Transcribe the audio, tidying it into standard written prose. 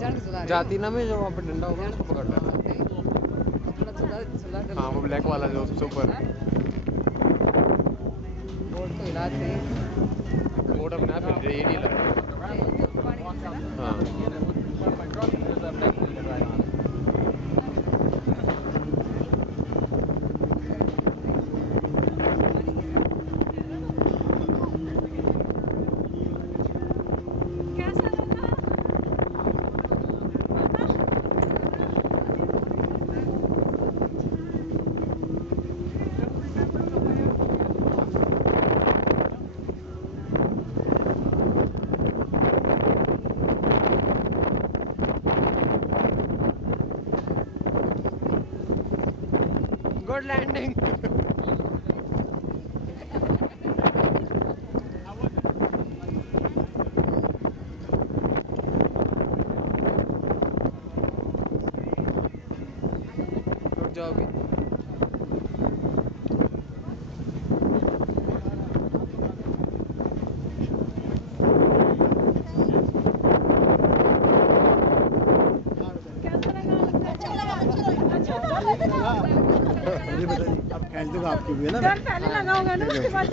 जाती ना में जो वहाँ पे डंडा होगा उसको पकड़ लेना। हाँ वो ब्लैक वाला जो सबसे ऊपर बोट अपने आप हिल रही है, ये नहीं लग रहा। हाँ गुड लैंडिंग। रुक जाओगे। ये बताइए, अब कैंसिल आपकी भी है ना? पहले लगा होगा ना उसके बाद